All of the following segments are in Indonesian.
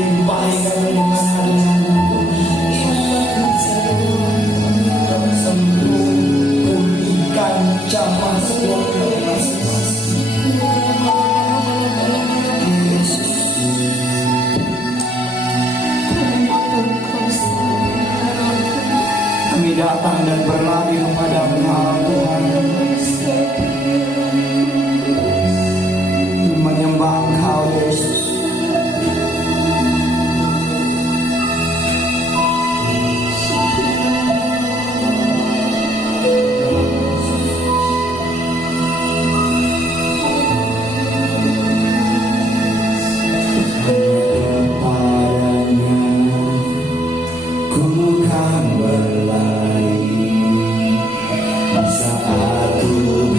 limpahin kami dengan hadiah-Mu. Pulihkan jamaah sekeluarga Yesus. Kami datang dan berlari kepada-Mu Tuhan, menyembah Engkau Yesus. Saat ku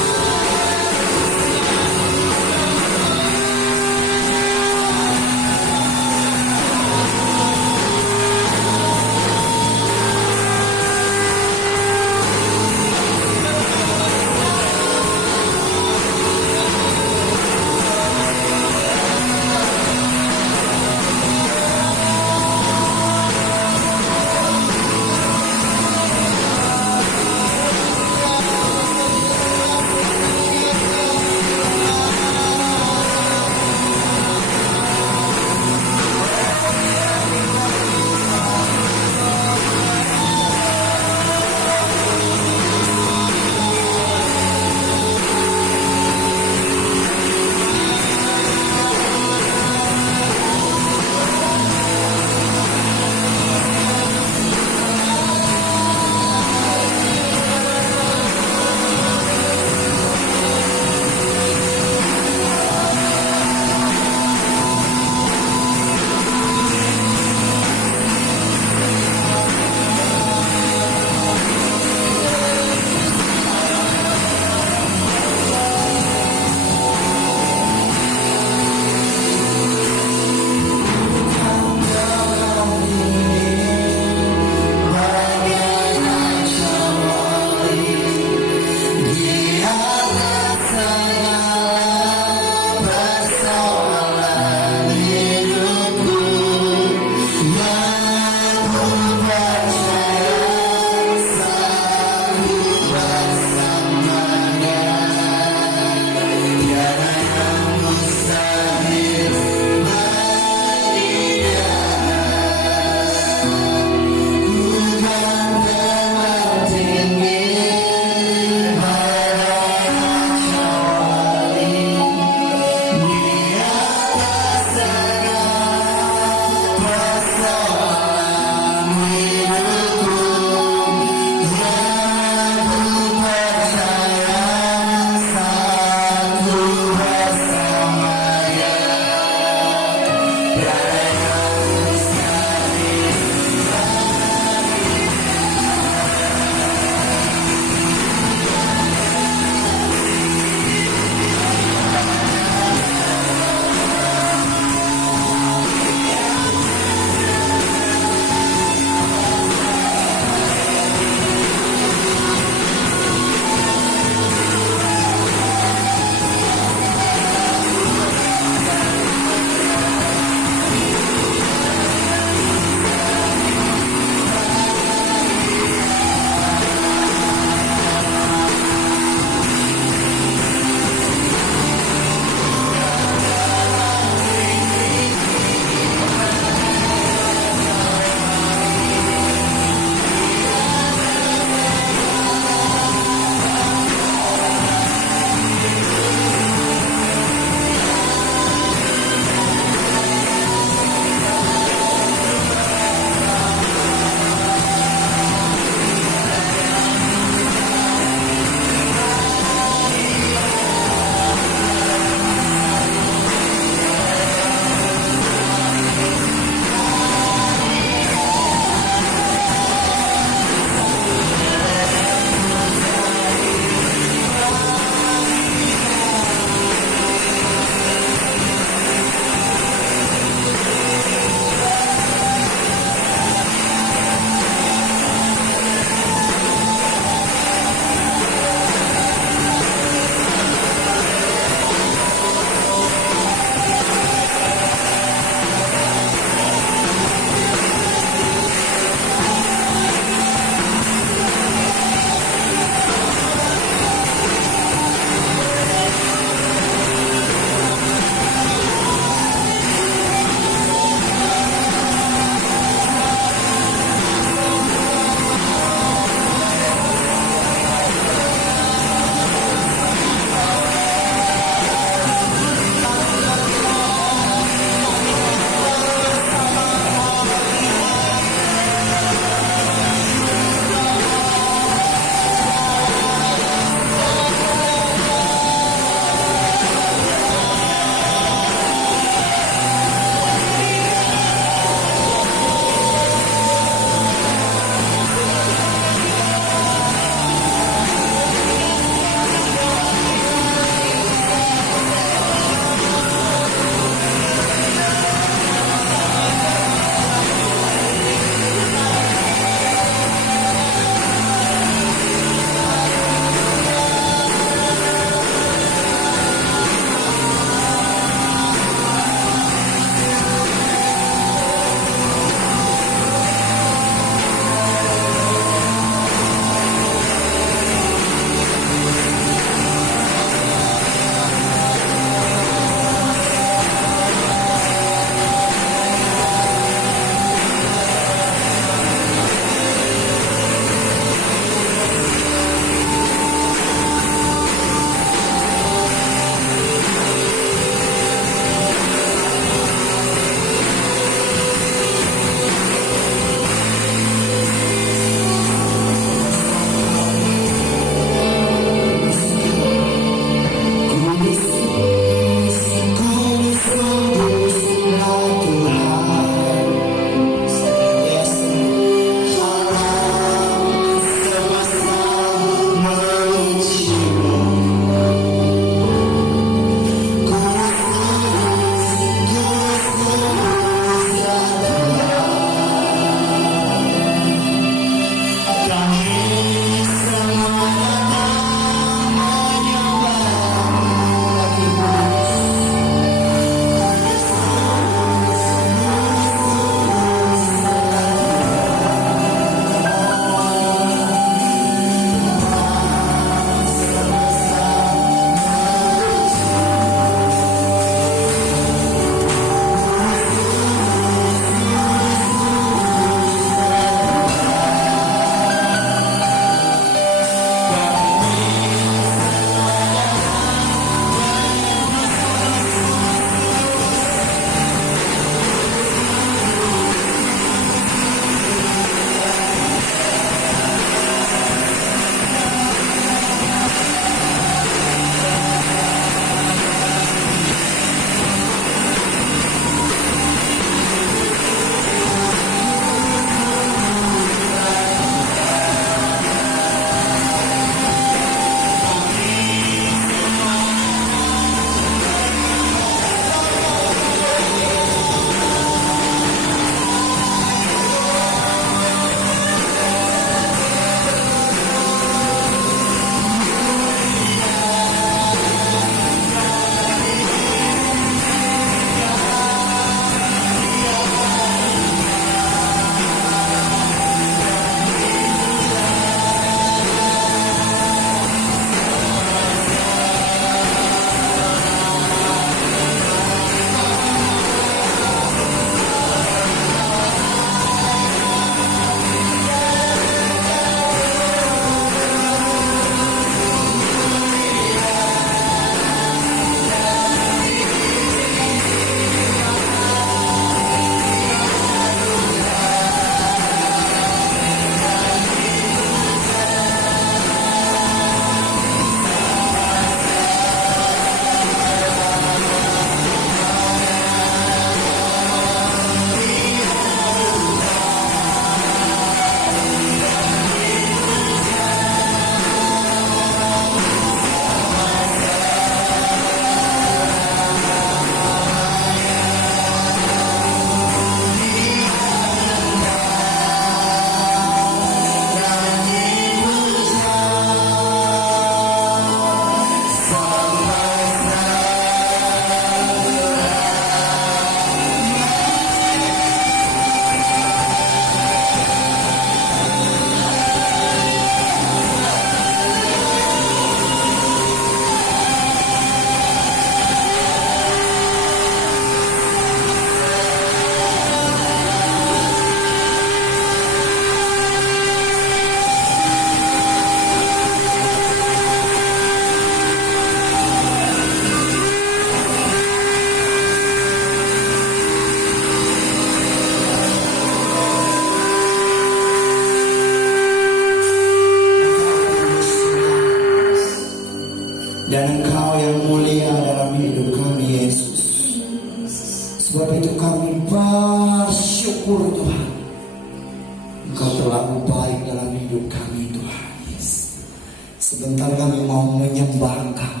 Sebentar kami mau menyembah Engkau,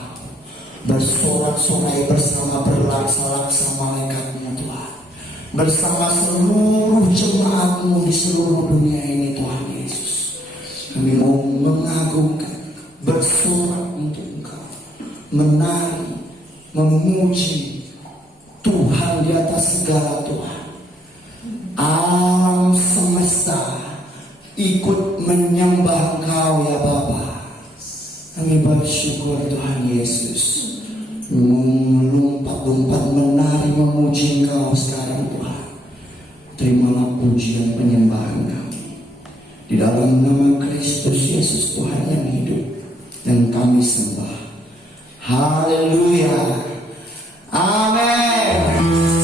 bersorak-sorai bersama berlaksa-laksa malaikat-Mu Tuhan, bersama seluruh jemaat-Mu di seluruh dunia ini Tuhan Yesus. Kami mau mengagungkan, bersorak untuk Engkau, menari, memuji Tuhan di atas segala Tuhan. Alam semesta ikut menyembah Engkau ya Bapa. Kami bersyukur Tuhan Yesus, melompat-lompat menari memuji Engkau sekarang Tuhan. Terimalah pujian penyembahan kami di dalam nama Kristus Yesus Tuhan yang hidup, dan kami sembah. Haleluya, amin.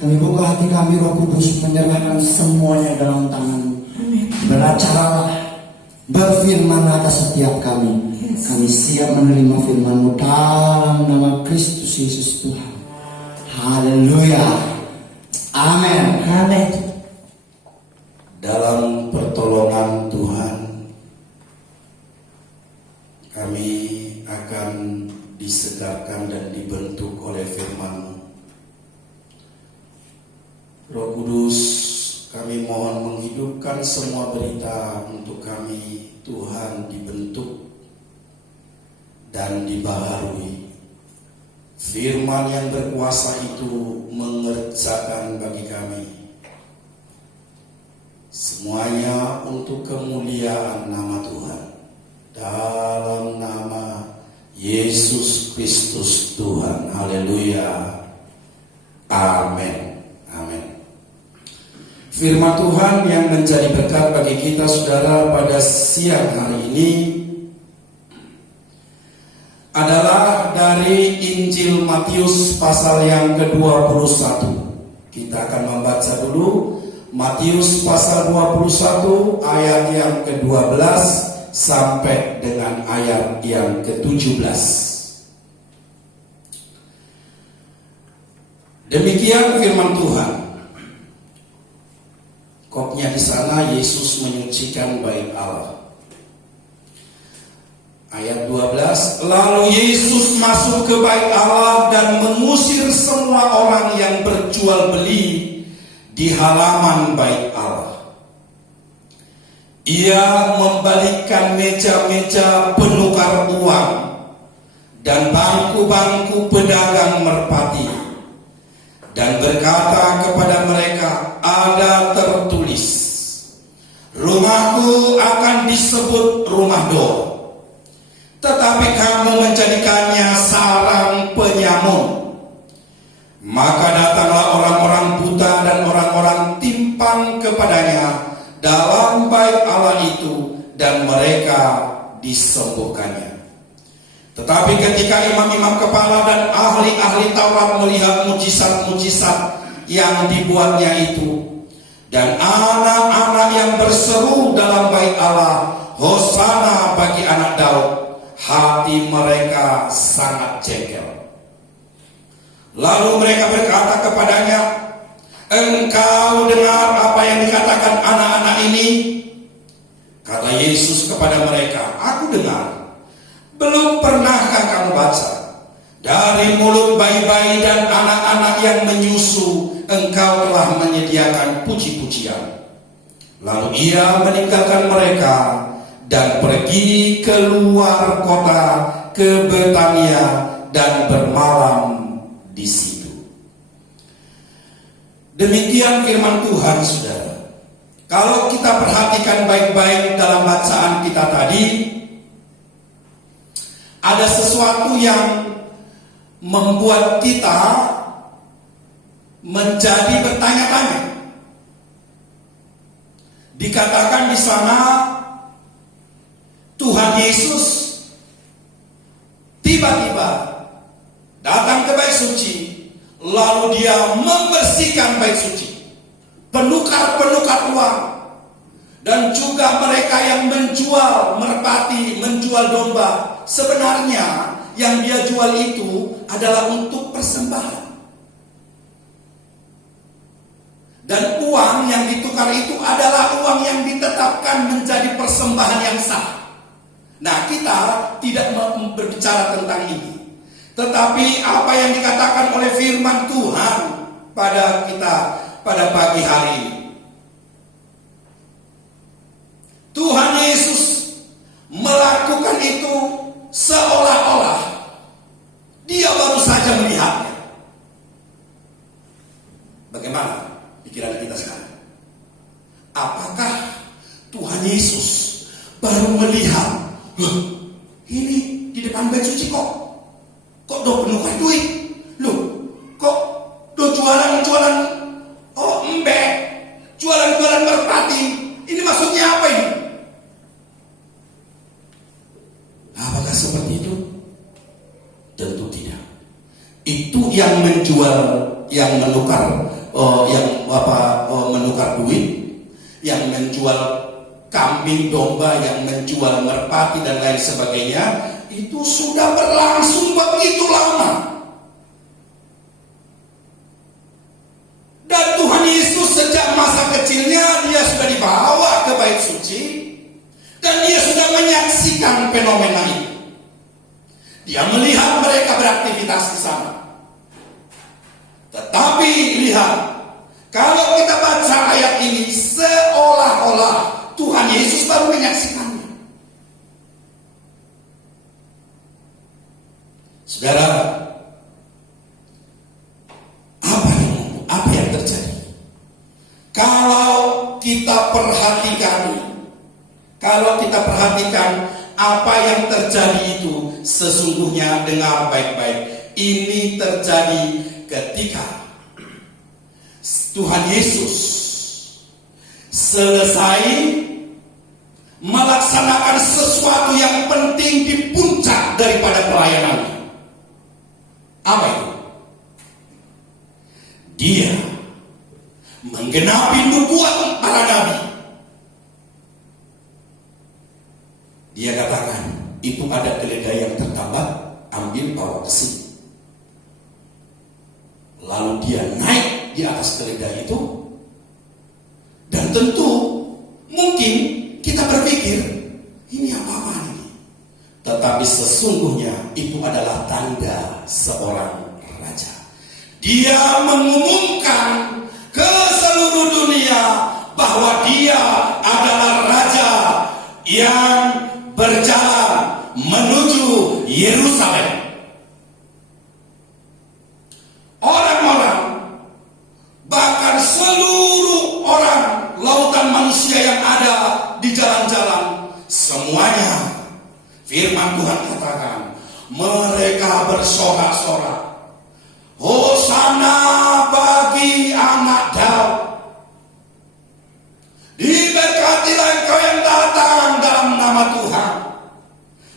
Kami buka hati kami, Roh Kudus, menyerahkan semuanya dalam tangan-Mu. Beracaralah, berfirman atas setiap kami. Kami siap menerima firman-Mu dalam nama Kristus Yesus Tuhan. Haleluya. Amin. Amin. Dalam pertolongan Tuhan, kami akan disegarkan dan dibentuk oleh firman-Mu. Roh Kudus, kami mohon menghidupkan semua berita untuk kami, Tuhan, dibentuk dan dibaharui. Firman yang berkuasa itu mengerjakan bagi kami. Semuanya untuk kemuliaan nama Tuhan. Dalam nama Yesus Kristus Tuhan. Haleluya. Amin. Amin. Firman Tuhan yang menjadi berkat bagi kita saudara pada siang hari ini adalah dari Injil Matius pasal yang ke-21. Kita akan membaca dulu Matius pasal 21 ayat yang ke-12 sampai dengan ayat yang ke-17. Demikian firman Tuhan. Kopnya di sana, Yesus menyucikan bait Allah. Ayat 12, lalu Yesus masuk ke bait Allah dan mengusir semua orang yang berjual beli di halaman bait Allah. Ia membalikkan meja-meja penukar uang dan bangku-bangku pedagang merpati, dan berkata kepada mereka, ada tertulis, rumahku akan disebut rumah doa, tetapi kamu menjadikannya sarang penyamun. Maka datanglah orang-orang buta dan orang-orang timpang kepadanya dalam bait Allah itu, dan mereka disembuhkannya. Tetapi ketika imam-imam kepala dan ahli-ahli Taurat melihat mujizat-mujizat yang dibuatnya itu, dan anak-anak yang berseru dalam bait Allah, Hosana bagi anak Daud, hati mereka sangat jengkel. Lalu mereka berkata kepadanya, engkau dengar apa yang dikatakan anak-anak ini? Kata Yesus kepada mereka, aku dengar. Belum pernahkah kamu baca, dari mulut bayi-bayi dan anak-anak yang menyusu, engkau telah menyediakan puji-pujian. Lalu ia meninggalkan mereka dan pergi keluar kota ke Betania dan bermalam di situ. Demikian firman Tuhan, saudara. Kalau kita perhatikan baik-baik dalam bacaan kita tadi, ada sesuatu yang membuat kita menjadi bertanya-tanya. Dikatakan di sana Tuhan Yesus tiba-tiba datang ke bait suci, lalu dia membersihkan bait suci, penukar-penukar uang, dan juga mereka yang menjual merpati, menjual domba. Sebenarnya yang dia jual itu adalah untuk persembahan. Dan uang yang ditukar itu adalah uang yang ditetapkan menjadi persembahan yang sah. Nah, kita tidak berbicara tentang ini. Tetapi apa yang dikatakan oleh firman Tuhan pada kita pada pagi hari ini, Tuhan Yesus melakukan itu seolah-olah dia baru saja melihatnya. Bagaimana pikiran kita sekarang? Apakah Tuhan Yesus baru melihat, loh, ini di depan bait suci kok do penukar duit, loh, kok do jualan-jualan, oh embek, jualan-jualan merpati, ini maksudnya apa ini? Apakah seperti itu? Tentu tidak. Itu yang menjual, yang menukar menukar duit, yang menjual kambing domba, yang menjual merpati dan lain sebagainya, itu sudah berlangsung begitu lama. Dan Tuhan Yesus sejak masa kecilnya dia sudah dibawa ke bait suci dan dia sudah menyaksikan fenomena itu. Dia melihat mereka beraktivitas di sana. Tetapi lihat, kalau kita baca ayat ini seolah-olah Tuhan Yesus baru menyaksikannya. Saudara, apa yang terjadi? Kalau kita perhatikan apa yang terjadi itu sesungguhnya, dengar baik-baik. Ini terjadi ketika Tuhan Yesus selesai melaksanakan sesuatu yang penting di puncak daripada pelayanannya. Apa itu? Dia menggenapi nubuat para nabi. Dia katakan, itu ada keledai yang tertambat, ambil bawa ke sini. Lalu dia naik di atas keledai itu, dan tentu mungkin kita berpikir, ini apa-apaan ini? Tetapi sesungguhnya itu adalah tanda seorang raja. Dia mengumumkan ke seluruh dunia bahwa dia adalah raja yang berjalan menuju Yerusalem. Orang-orang, bahkan seluruh orang, lautan manusia yang ada di jalan-jalan, semuanya firman Tuhan katakan, mereka bersorak-sorak, Hosana bagi anak Daud. Diberkatilah engkau yang datang dalam nama Tuhan.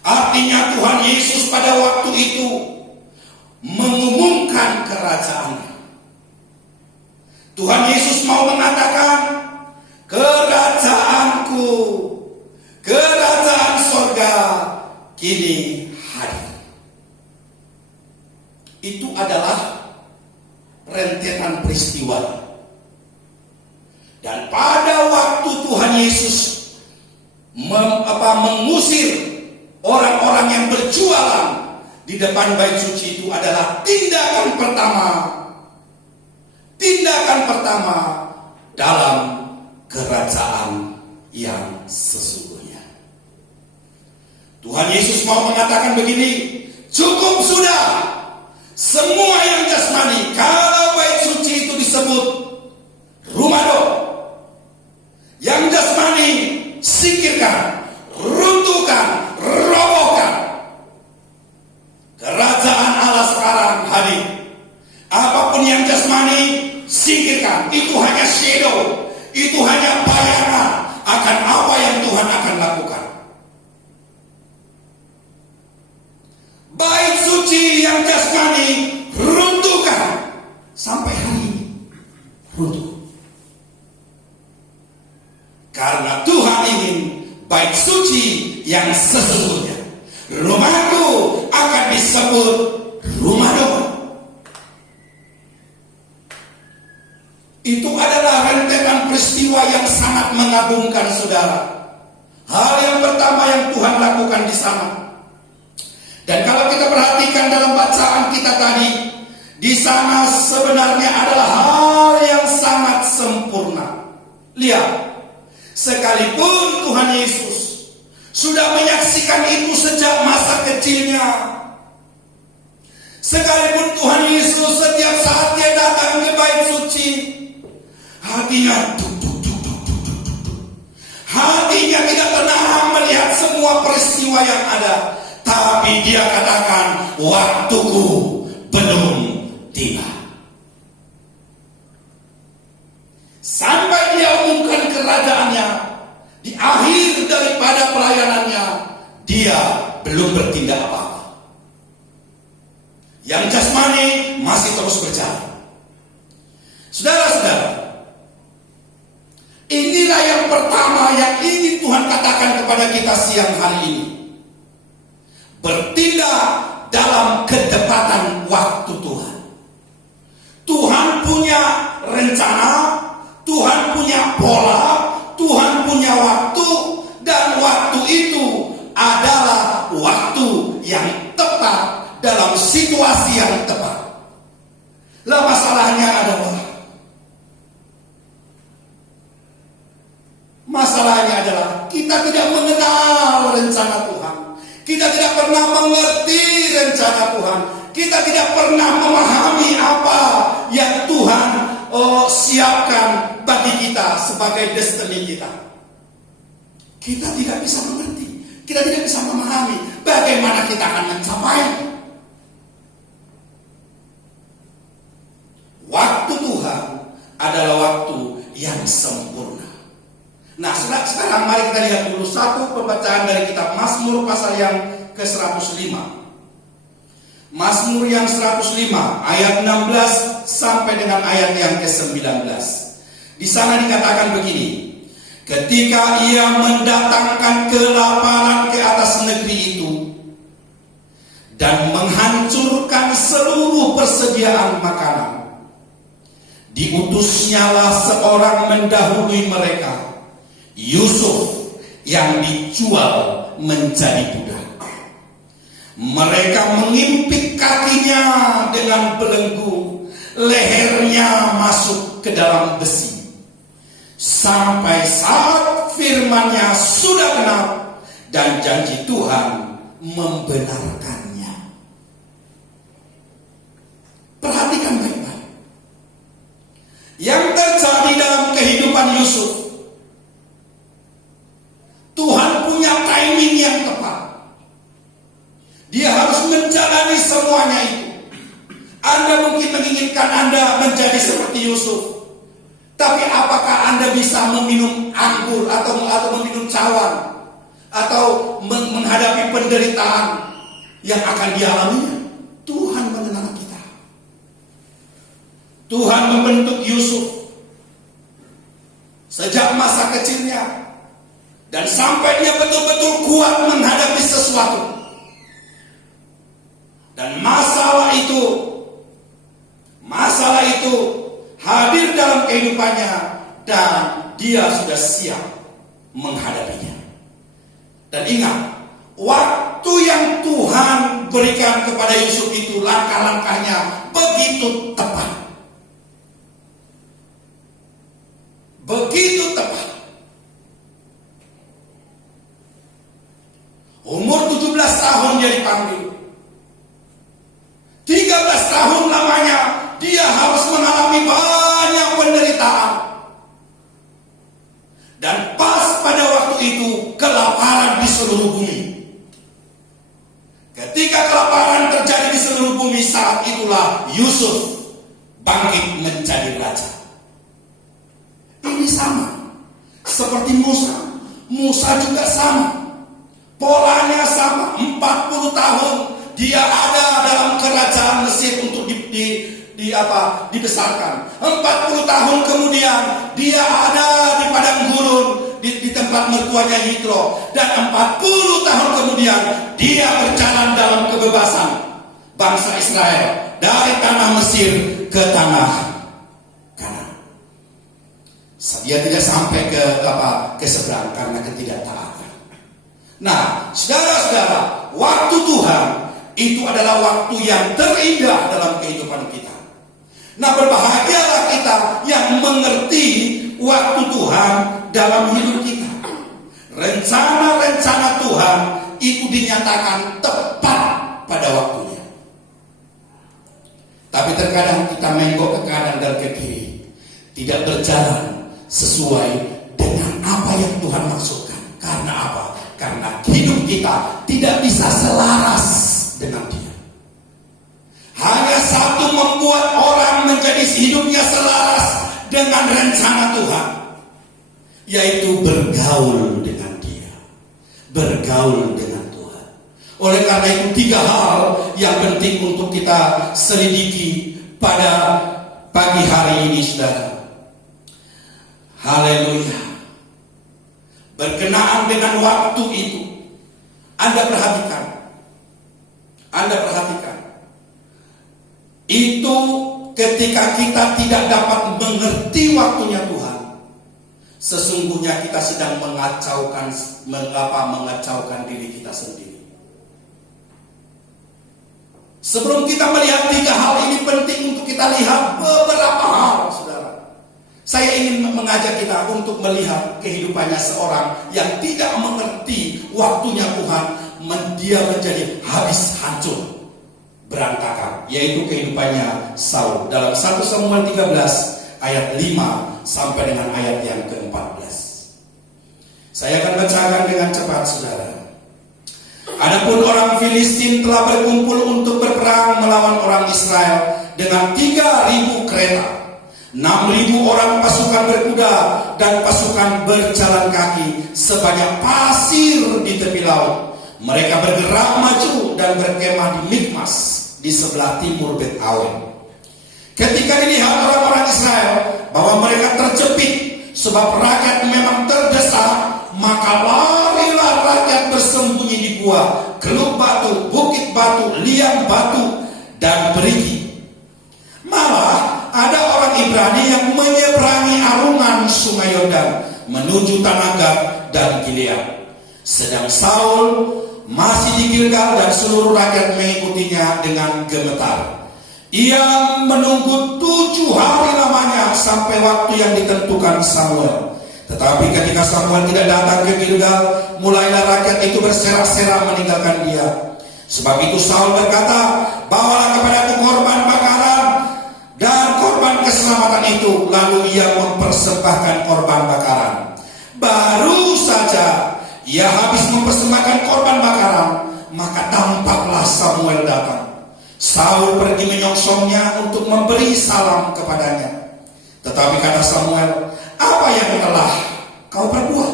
Artinya Tuhan Yesus pada waktu itu mengumumkan kerajaannya. Tuhan Yesus mau mengatakan, kerajaanku, kerajaan sorga kini hadir. Itu adalah rentetan peristiwa. Dan pada waktu Tuhan Yesus mengusir orang-orang yang berjualan di depan bait suci, itu adalah tindakan pertama dalam kerajaan yang sesungguhnya. Tuhan Yesus mau mengatakan begini, cukup sudah semua yang jasmani. Kalau bait suci itu disebut rumah doa, yang jasmani singkirkan, runtuhkan, robohkan. Kerajaan Allah sekarang hadir. Apapun yang jasmani singkirkan. Itu hanya shadow, itu hanya bayangan akan apa yang Tuhan akan lakukan. Bait suci yang jasmani runtuhkan. Sampai hari ini runtuh. Karena Tuhan ingin bait suci yang sesungguhnya. Rumahku akan disebut rumah doa. Itu adalah rentetan peristiwa yang sangat mengagumkan, saudara. Hal yang pertama yang Tuhan lakukan di sana. Dan kalau kita perhatikan dalam bacaan kita tadi, di sana sebenarnya adalah hal yang sangat sempurna. Lihat. Sekalipun Tuhan Yesus sudah menyaksikan itu sejak masa kecilnya, sekalipun Tuhan Yesus setiap saat dia datang ke bait suci, hatinya hatinya tidak tenang melihat semua peristiwa yang ada. Tapi dia katakan, waktuku belum tiba. Sampai dia umumkan kerajaannya, di akhir daripada pelayanannya, dia belum bertindak apa-apa. Yang jasmani masih terus berjalan. Saudara katakan kepada kita siang hari ini, bertindak dalam ketepatan waktu Tuhan. Tuhan punya rencana, Tuhan punya pola, Tuhan punya waktu, dan waktu itu adalah waktu yang tepat dalam situasi yang tepat. Lah masalahnya adalah kita tidak mengenal rencana Tuhan. Kita tidak pernah mengerti rencana Tuhan. Kita tidak pernah memahami apa yang Tuhan siapkan bagi kita sebagai destiny kita. Kita tidak bisa mengerti. Kita tidak bisa memahami bagaimana kita akan mencapai. Waktu Tuhan adalah waktu yang sempurna. Nah, sekarang mari kita lihat dulu satu pembacaan dari kitab Mazmur pasal yang ke-105. Mazmur yang 105 ayat 16 sampai dengan ayat yang ke-19. Di sana dikatakan begini: ketika ia mendatangkan kelaparan ke atas negeri itu dan menghancurkan seluruh persediaan makanan, diutusnyalah seorang mendahului mereka, Yusuf yang dijual menjadi budak. Mereka mengimpit kakinya dengan belenggu, lehernya masuk ke dalam besi, sampai saat firman-Nya sudah genap dan janji Tuhan membenarkannya. Perhatikan baik-baik yang terjadi dalam kehidupan Yusuf. Tuhan punya timing yang tepat. Dia harus menjalani semuanya itu. Anda mungkin menginginkan Anda menjadi seperti Yusuf, tapi apakah Anda bisa meminum anggur atau meminum cawan atau menghadapi penderitaan yang akan dialaminya? Tuhan mengenal kita. Tuhan membentuk Yusuf sejak masa kecilnya dan sampai dia betul-betul kuat menghadapi sesuatu. Dan masalah itu hadir dalam kehidupannya dan dia sudah siap menghadapinya. Dan ingat, waktu yang Tuhan berikan kepada Yusuf itu, langkah-langkahnya begitu tepat. Begitu tepat. Umur 17 tahun dia dipanggil. 13 tahun lamanya dia harus mengalami banyak penderitaan. Dan pas pada waktu itu kelaparan di seluruh bumi. Ketika kelaparan terjadi di seluruh bumi, saat itulah Yusuf bangkit menjadi raja. Ini sama seperti Musa. Musa juga sama. Polanya sama. 40 tahun dia ada dalam kerajaan Mesir untuk dibesarkan. 40 tahun kemudian dia ada di padang gurun di tempat mertuanya Yitro, dan 40 tahun kemudian dia berjalan dalam kebebasan bangsa Israel dari tanah Mesir ke tanah Kanaan. Dia tidak sampai ke seberang karena ketidaktaatan. Nah, saudara-saudara, waktu Tuhan itu adalah waktu yang terindah dalam kehidupan kita. Nah, berbahagialah kita yang mengerti waktu Tuhan dalam hidup kita. Rencana-rencana Tuhan itu dinyatakan tepat pada waktunya. Tapi terkadang kita menggok ke kanan dan ke kiri, tidak berjalan sesuai dengan apa yang Tuhan maksudkan. Karena apa? Karena hidup kita tidak bisa selaras dengan Dia. Hanya satu membuat orang menjadi hidupnya selaras dengan rencana Tuhan, yaitu bergaul dengan Dia, bergaul dengan Tuhan. Oleh karena itu 3 hal yang penting untuk kita selidiki pada pagi hari ini, saudara. Haleluya. berkenaan dengan waktu itu. Anda perhatikan. Itu ketika kita tidak dapat mengerti waktunya Tuhan, sesungguhnya kita sedang mengacaukan diri kita sendiri. Sebelum kita melihat 3 hal ini, penting untuk kita lihat beberapa hal, saudara. Saya ingin mengajak kita untuk melihat kehidupannya seorang yang tidak mengerti waktunya Tuhan, dia menjadi habis hancur, berantakan, yaitu kehidupannya Saul. Dalam 1 Samuel 13 ayat 5 sampai dengan ayat yang ke-14. Saya akan bacakan dengan cepat, saudara. Adapun orang Filistin telah berkumpul untuk berperang melawan orang Israel dengan 3.000 kereta, 6.000 orang pasukan berkuda, dan pasukan berjalan kaki sebanyak pasir di tepi laut. Mereka bergerak maju dan berkemah di Mikmas di sebelah timur Bet Awen. Ketika dilihat orang-orang Israel bahwa mereka terjepit sebab rakyat memang terdesak, maka larilah rakyat bersembunyi di gua, geluk batu, bukit batu, liang batu, dan perigi. Malah ada orang Ibrani yang menyeberangi arungan sungai Yordan menuju tanah Gad dan Gilead. Sedang Saul masih di Gilgal dan seluruh rakyat mengikutinya dengan gemetar. Ia menunggu 7 hari lamanya sampai waktu yang ditentukan Samuel. Tetapi ketika Samuel tidak datang ke Gilgal, mulailah rakyat itu berserak-serak meninggalkan dia. Sebab itu Saul berkata, bawalah kepadaku korban bakaran dan korban keselamatan itu. Lalu ia mempersembahkan korban bakaran. Baru saja ia habis mempersembahkan korban bakaran, maka tampaklah Samuel datang. Saul pergi menyongsongnya untuk memberi salam kepadanya. Tetapi kata Samuel, apa yang telah kau perbuat?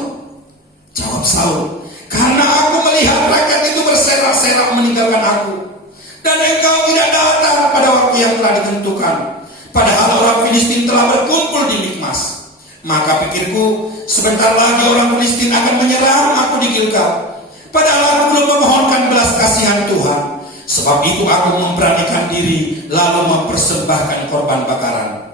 Jawab Saul, karena aku melihat rakyat itu berserak-serak meninggalkan aku, dan engkau tidak datang pada waktu yang telah ditentukan. Padahal orang Filistin telah berkumpul di Mikmas. Maka pikirku, sebentar lagi orang Filistin akan menyerang aku di Gilgal. Padahal aku belum memohonkan belas kasihan Tuhan. Sebab itu aku memberanikan diri lalu mempersembahkan korban bakaran.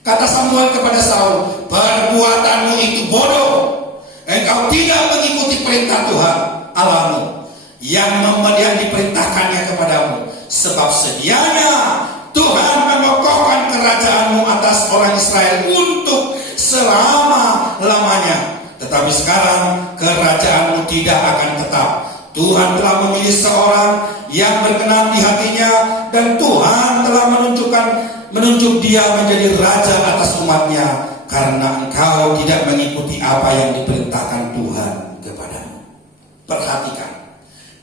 Kata Samuel kepada Saul, perbuatanmu itu bodoh. Engkau tidak mengikuti perintah Tuhan Allahmu yang diperintahkannya kepadamu. Sebab sedianya Tuhan mengokohkan kerajaanmu atas orang Israel untuk selama-lamanya. Tetapi sekarang kerajaanmu tidak akan tetap. Tuhan telah memilih seorang yang berkenan di hatinya, dan Tuhan telah menunjuk dia menjadi raja atas umatnya, karena engkau tidak mengikuti apa yang diperintahkan Tuhan kepadamu. Perhatikan,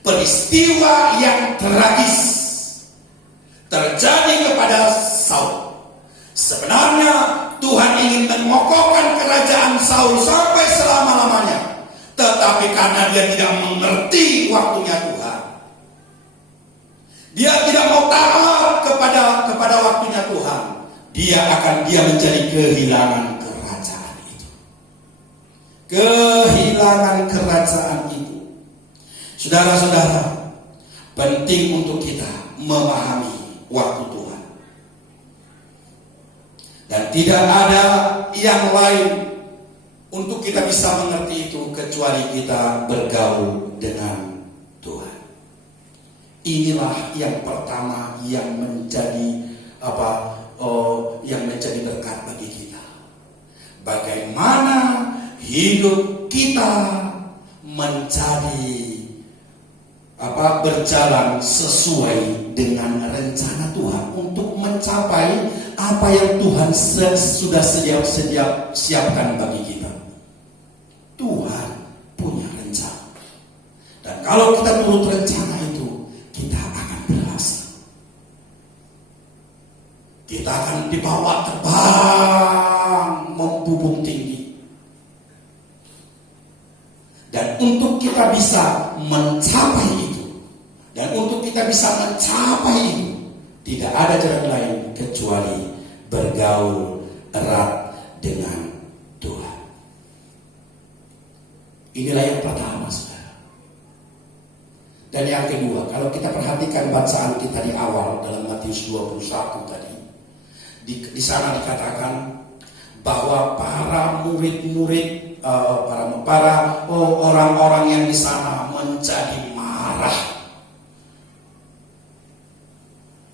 peristiwa yang tragis terjadi kepada Saul. Sebenarnya Tuhan ingin mengokohkan kerajaan Saul sampai selama-lamanya. Tetapi karena dia tidak mengerti waktunya Tuhan, dia tidak mau taat kepada waktunya Tuhan, dia menjadi kehilangan kerajaan itu. Kehilangan kerajaan itu. Saudara-saudara, penting untuk kita memahami waktu Tuhan. Dan tidak ada yang lain untuk kita bisa mengerti itu kecuali kita bergaul dengan Tuhan. Inilah yang pertama yang menjadi berkat bagi kita. Bagaimana hidup kita menjadi berjalan sesuai dengan rencana Tuhan untuk mencapai apa yang Tuhan sudah siapkan bagi kita. Tuhan punya rencana, dan kalau kita turut rencana itu, kita akan berhasil. Kita akan dibawa terbang membubung tinggi. Dan untuk kita bisa mencapai itu, tidak ada jalan lain kecuali bergaul erat dengan Tuhan. Inilah yang pertama, saudara. Dan yang kedua, kalau kita perhatikan bacaan kita di awal dalam Matius 21 tadi, di sana dikatakan bahwa para murid-murid, para orang-orang yang di sana menjadi marah.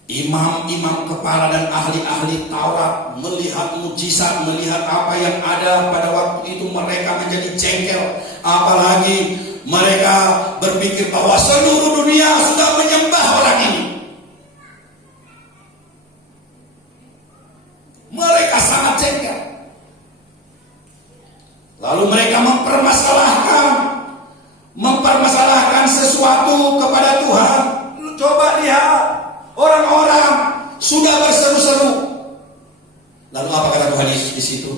Imam-imam kepala dan ahli-ahli Taurat melihat mujizat, melihat apa yang ada pada waktu itu, mereka menjadi jengkel. Apalagi mereka berpikir bahwa seluruh dunia sudah menyembah orang ini. Mereka sangat jengkel. Lalu mereka mempermasalahkan sesuatu kepada Tuhan. Coba lihat, orang-orang sudah berseru-seru. Lalu apa kata Tuhan Yesus di situ?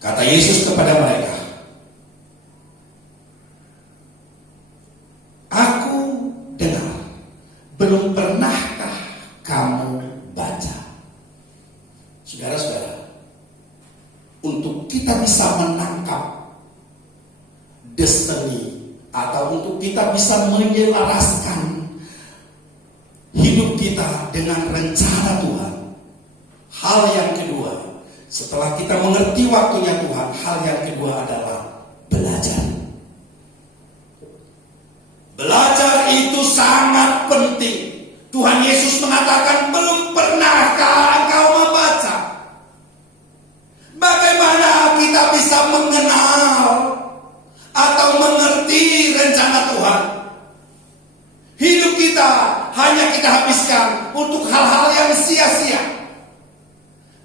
Kata Yesus kepada mereka, "Aku dengar, belum pernahkah kamu baca?" Saudara-saudara, untuk kita bisa menangkap destiny atau untuk kita bisa menyelaraskan hidup kita dengan rencana Tuhan, hal yang kedua, setelah kita mengerti waktunya Tuhan, hal yang kedua adalah belajar. Belajar itu sangat penting. Tuhan Yesus mengatakan, belum pernahkah engkau membaca? Bagaimana kita bisa mengenal atau mengerti rencana Tuhan? Hidup kita hanya kita habiskan untuk hal-hal yang sia-sia.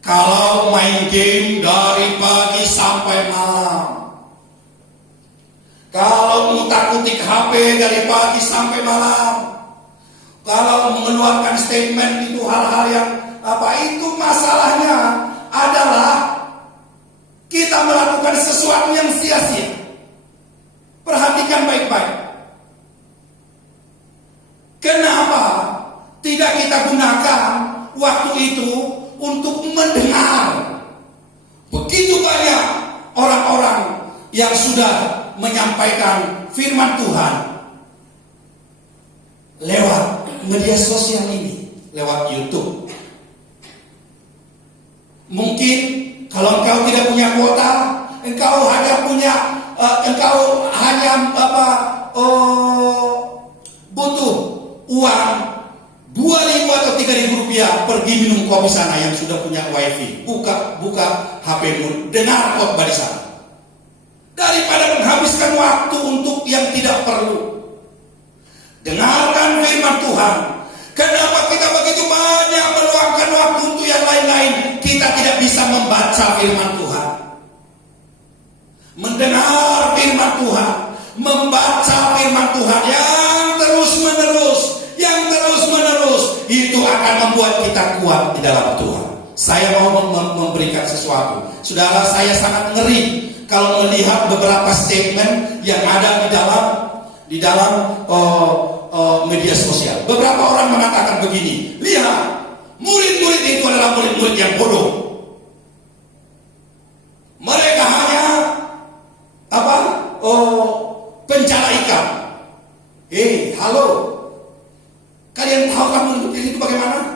Kalau main game dari pagi sampai malam, kalau ngutak-ngutik HP dari pagi sampai malam, kalau mengeluarkan statement itu hal-hal yang itu masalahnya adalah kita melakukan sesuatu yang sia-sia. Perhatikan baik-baik. Kenapa tidak kita gunakan waktu itu untuk mendengar? Begitu banyak orang-orang yang sudah menyampaikan firman Tuhan lewat media sosial ini, lewat YouTube. Mungkin kalau engkau tidak punya kuota, engkau hanya butuh uang 2.000 atau 3.000 rupiah, pergi minum kopi sana yang sudah punya wifi, buka HP-mu, dengar khotbah di sana, daripada menghabiskan waktu untuk yang tidak perlu. Dengarkan firman Tuhan. Kenapa kita begitu banyak meluangkan waktu untuk yang lain-lain? Kita tidak bisa membaca firman Tuhan, mendengar firman Tuhan, membaca firman Tuhan yang terus-menerus, itu akan membuat kita kuat di dalam Tuhan. Saya mau memberikan sesuatu. Saudara, saya sangat ngeri kalau melihat beberapa statement yang ada di dalam media sosial. Beberapa orang mengatakan begini, lihat, murid-murid itu adalah murid-murid yang bodoh. Mereka hanya pencala ikan. Halo, kalian tahu kan murid itu bagaimana?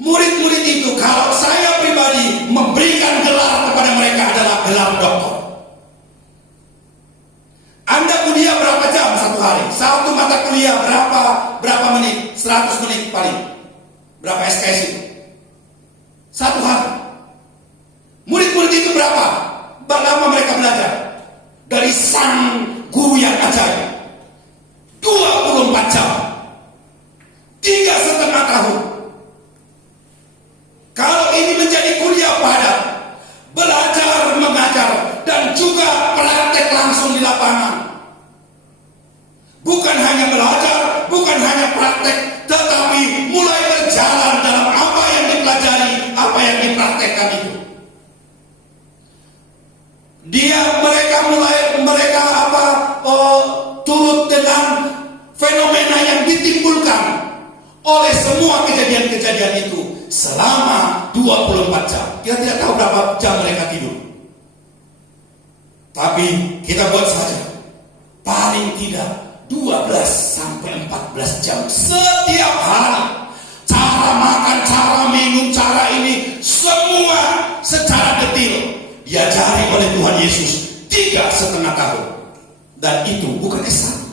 Murid-murid itu, kalau saya pribadi memberikan gelar kepada mereka adalah gelar doktor. Anda kuliah berapa jam satu hari? Satu mata kuliah berapa menit? 100 menit paling. Berapa SKS itu? Satu hari. Murid-murid itu berapa lama mereka belajar? Dari sang guru yang ajaib, 24 jam, 3,5 tahun. Kalau ini menjadi kuliah padat, belajar mengajar dan juga praktek langsung di lapangan. Bukan hanya belajar, bukan hanya praktek, tetapi mulai berjalan dalam apa yang dipelajari, apa yang dipraktekkan itu. Mereka turut dengan fenomena yang ditimbulkan oleh semua kejadian-kejadian itu selama 24 jam. Kita tidak tahu berapa jam mereka tidur. Tapi kita buat saja paling tidak 12 sampai 14 jam setiap hari. Cara makan, cara minum, cara ini semua secara detail diajari oleh Tuhan Yesus 3,5 tahun. Dan itu bukan S1,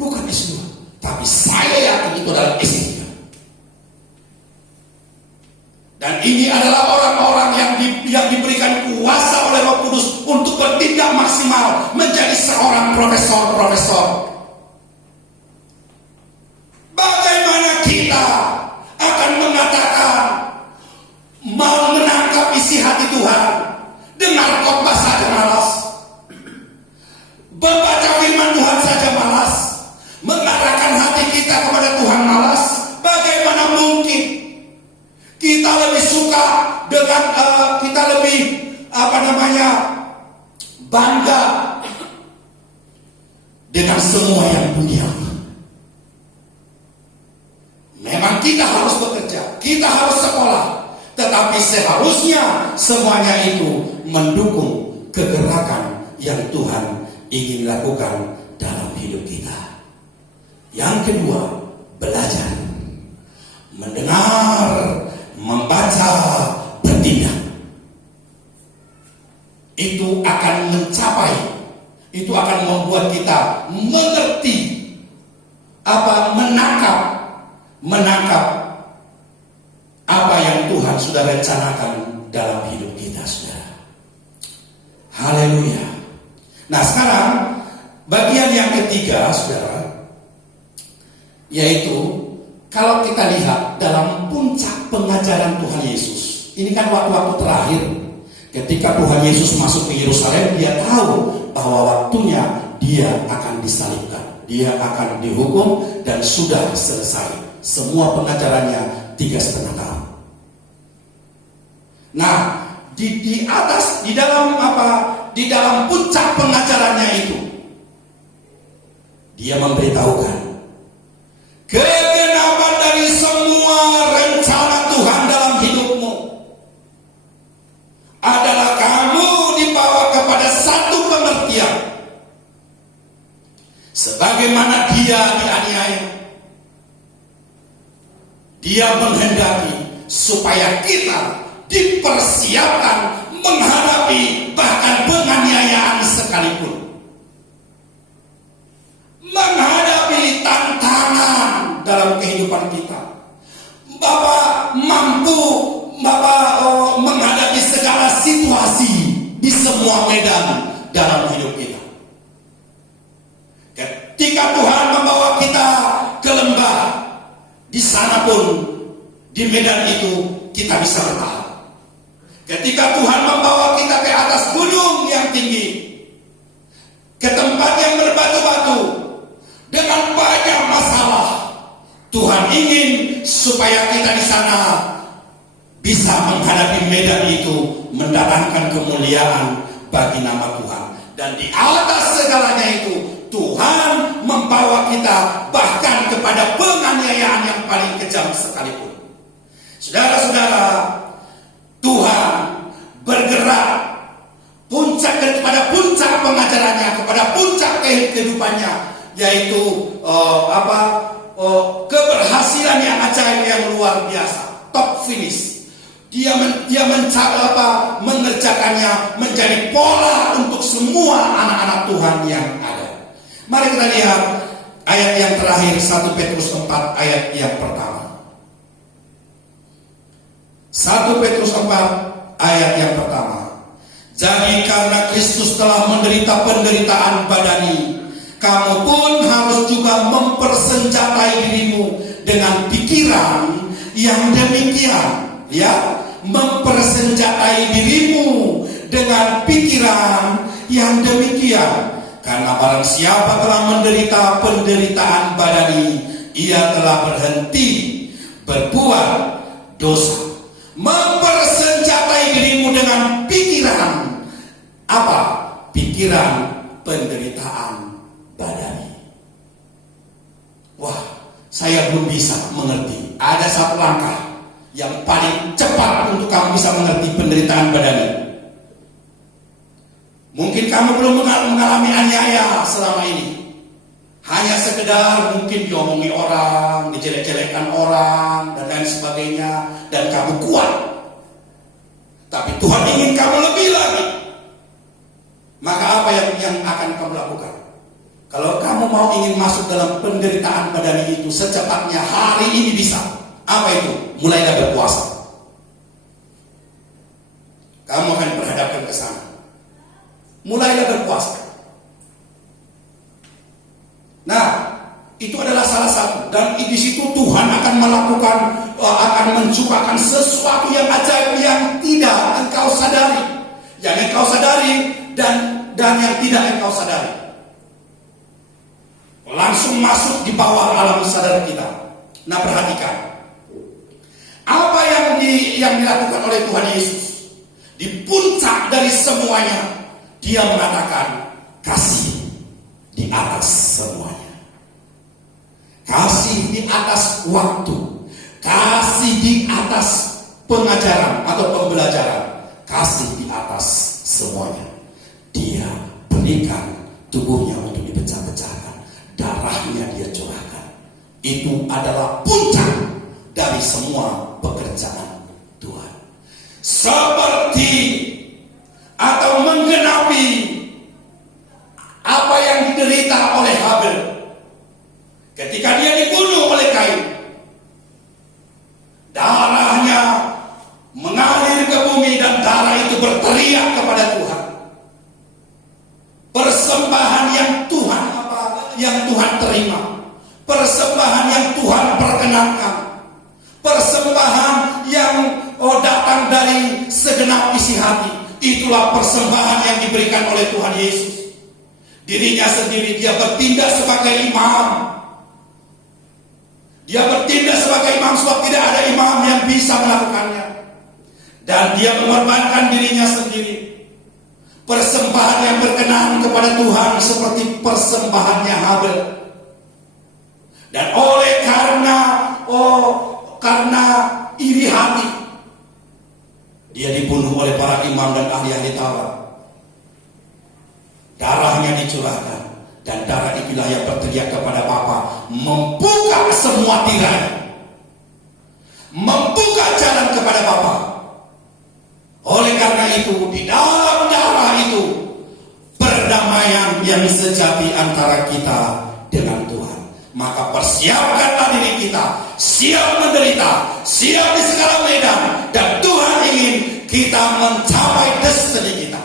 bukan S2, tapi saya yakin itu adalah S3. Dan ini adalah orang-orang yang diberikan kuasa oleh Roh Kudus untuk bertindak maksimal menjadi seorang profesor-profesor. Bagaimana kita akan mengatakan mau menangkap isi hati Tuhan, dengar khotbah saja malas, membaca firman Tuhan saja malas, mengarahkan hati kita kepada Tuhan malas? Bagaimana mungkin? Kita lebih suka dengan kita lebih bangga dengan semua yang duniawi. Memang kita harus bekerja, kita harus sekolah, tetapi seharusnya semuanya itu mendukung kegerakan yang Tuhan ingin lakukan dalam hidup kita. Yang kedua, belajar, mendengar, membaca, bertindak. Itu akan mencapai, itu akan membuat kita mengerti menangkap apa yang Tuhan sudah rencanakan dalam hidup kita, saudara. Haleluya. Nah, sekarang bagian yang ketiga, saudara, yaitu kalau kita lihat dalam puncak pengajaran Tuhan Yesus, ini kan waktu-waktu terakhir, ketika Tuhan Yesus masuk ke Yerusalem, dia tahu bahwa waktunya dia akan disalibkan, dia akan dihukum, dan sudah selesai. Semua pengajarannya 3,5 tahun. Nah, di dalam puncak pengajarannya itu, dia memberitahukan kegenapan dari semua rencana Tuhan dalam hidupmu adalah kamu dibawa kepada satu pengertian. Sebagaimana dia dianiaya, dia menghendaki supaya kita dipersiapkan menghadapi bahkan penganiayaan sekalipun, menghadapi tantangan dalam kehidupan kita. Bapak mampu menghadapi segala situasi di semua medan dalam hidup kita. Ketika Tuhan membawa kita ke lembah, di sana pun di medan itu kita bisa bertahan. Ketika Tuhan membawa kita ke atas gunung yang tinggi, ke tempat yang berbatu-batu dengan banyak masalah, Tuhan ingin supaya kita di sana bisa menghadapi medan itu, mendatangkan kemuliaan bagi nama Tuhan. Dan di atas segalanya itu, Tuhan membawa kita bahkan kepada penganiayaan yang paling kejam sekalipun. Saudara-saudara, Tuhan bergerak kepada puncak pengajarannya, kepada puncak kehidupannya, yaitu keberhasilan yang ajaib, yang luar biasa, top finish. Dia mengerjakannya menjadi pola untuk semua anak-anak Tuhan yang ada. Mari kita lihat ayat yang terakhir, 1 Petrus 4 ayat yang pertama. 1 Petrus 4 ayat yang pertama. Jadi karena Kristus telah menderita penderitaan badani, kamu pun harus juga mempersenjatai dirimu dengan pikiran yang demikian. Ya, mempersenjatai dirimu dengan pikiran yang demikian. Karena barang siapa telah menderita penderitaan badani, ia telah berhenti berbuat dosa. Mempersenjatai dirimu dengan pikiran apa? Pikiran penderitaan badani. Wah, saya belum bisa mengerti. Ada satu langkah yang paling cepat untuk kamu bisa mengerti penderitaan badani. Mungkin kamu belum mengalami aniaya selama ini. Hanya sekedar mungkin diomongi orang, dijelek-jelekkan orang, dan lain sebagainya, dan kamu kuat. Tapi Tuhan ingin kamu lebih lagi. Maka apa yang akan kamu lakukan? Kalau kamu mau ingin masuk dalam penderitaan badani itu secepatnya hari ini bisa. Apa itu? Mulailah berpuasa. Kamu akan berhadapkan ke sana. Mulailah berpuasa. Nah, itu adalah salah satu. Dan di situ Tuhan akan melakukan, akan mencurahkan sesuatu yang ajaib yang tidak engkau sadari. Yang engkau sadari dan yang tidak engkau sadari. Langsung masuk di bawah alam sadar kita. Nah, perhatikan. Apa yang dilakukan oleh Tuhan Yesus? Di puncak dari semuanya, Dia mengatakan kasih di atas semuanya. Kasih di atas waktu, kasih di atas pengajaran atau pembelajaran, kasih di atas semuanya. Dia berikan tubuhnya untuk dipecah-pecahkan, darahnya Dia curahkan. Itu adalah puncak dari semua pekerjaan Tuhan. Seperti atau menggenapi apa yang diderita oleh Habel ketika dia dibunuh oleh Kain. Darahnya mengalir ke bumi dan darah itu berteriak kepada Tuhan. Persembahan yang Tuhan terima, persembahan yang Tuhan perkenankan, persembahan yang datang dari segenap isi hati. Itulah persembahan yang diberikan oleh Tuhan Yesus. Dirinya sendiri Dia bertindak sebagai imam. Dia bertindak sebagai imam sebab tidak ada imam yang bisa melakukannya. Dan Dia mengorbankan dirinya sendiri. Persembahan yang berkenan kepada Tuhan seperti persembahannya Habel. Dan oleh karena iri hati, Dia dibunuh oleh para imam dan ahli-ahli Taurat. Darahnya dicurahkan, dan darah itulah yang berteriak kepada Bapa, membuka semua tirai, membuka jalan kepada Bapa. Oleh karena itu, di dalam darah itu perdamaian yang sejati antara kita dengan Tuhan. Maka persiapkanlah diri kita, siap menderita, siap di segala medan, dan Tuhan ingin kita mencapai destiny kita.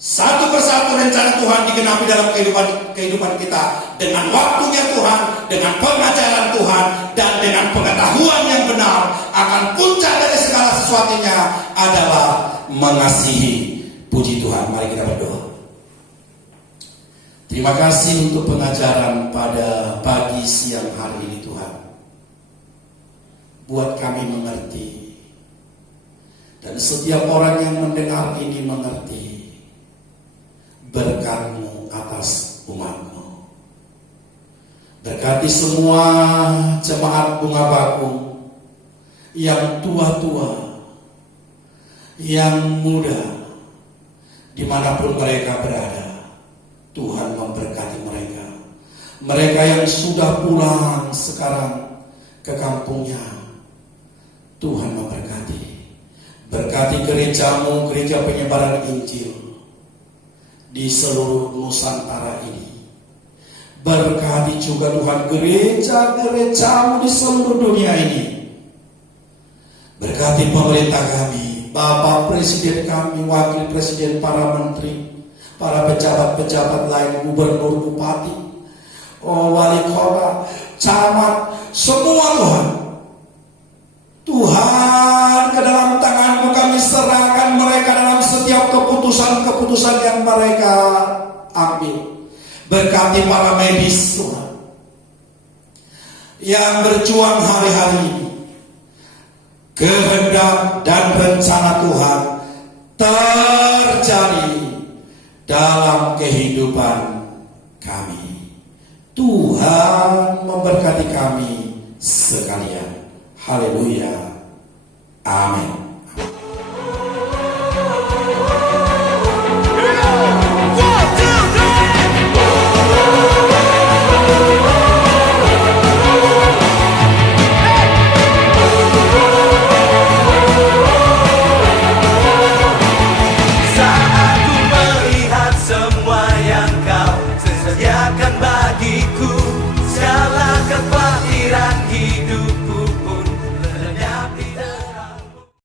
Satu persatu rencana Tuhan digenapi dalam kehidupan kita dengan waktunya Tuhan, dengan pengajaran Tuhan, dan dengan pengetahuan yang benar. Akan puncak dari segala sesuatunya adalah mengasihi. Puji Tuhan, mari kita berdoa. Terima kasih untuk pengajaran pada pagi siang hari ini Tuhan. Buat kami mengerti. Dan setiap orang yang mendengar ini mengerti. Berkat-Mu atas umat-Mu. Berkati semua jemaat Bunga Bakung yang tua-tua, yang muda, dimanapun mereka berada. Tuhan memberkati mereka. Mereka yang sudah pulang sekarang ke kampungnya, Tuhan memberkati. Berkati gereja-Mu, gereja penyebaran Injil di seluruh Nusantara ini. Berkati juga Tuhan gereja-gereja-Mu di seluruh dunia ini. Berkati pemerintah kami, Bapak Presiden kami, Wakil Presiden, para menteri, para pejabat-pejabat lain, gubernur, bupati, wali kota, camat, semua Tuhan. Tuhan, ke dalam tangan-Mu kami serahkan mereka dalam setiap keputusan-keputusan yang mereka ambil. Berkati para medis Tuhan yang berjuang hari-hari ini. Kehendak dan rencana Tuhan terjadi dalam kehidupan kami. Tuhan memberkati kami sekalian. Haleluya. Amin.